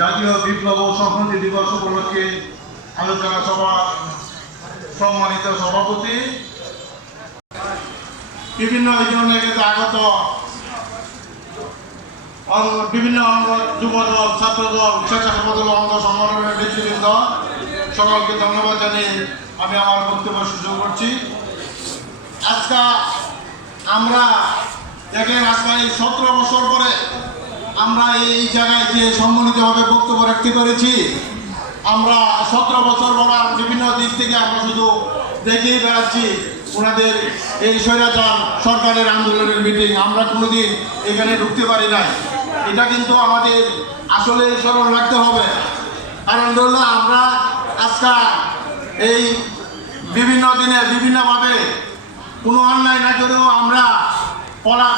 জাতীয় বিপ্লব ও সংহতি দিবস উপলক্ষে আলোচনা সভা, সম্মানিত সভাপতি। বিভিন্ন আগত বিভিন্ন অঙ্গ যুবদল, ছাত্রদল স্বেচ্ছাসেবক অঙ্গ সংগঠনের নেতৃবৃন্দ, সকলকে ধন্যবাদ জানিয়ে আমি আমার বক্তব্য সুযোগ করছি। আজকে আমরা আজকে এই সতেরো বছর পরে আমরা এই জায়গায় যে সম্মানিতভাবে বক্তব্য রাখতে পেরেছি আমরা সতেরো বছর পর বিভিন্ন দিক থেকে আমরা শুধু দেখেই বেড়াচ্ছি ওনাদের এই স্বৈরাচার সরকারের আন্দোলনের মিটিং আমরা কোনোদিন এখানে ঢুকতে পারি নাই। এটা কিন্তু আমাদের আসলে স্মরণ রাখতে হবে। কারণ ধরুন আমরা আজকে এই বিভিন্ন দিনে বিভিন্নভাবে কোনো অন্যায় না করেও আমরা পড়া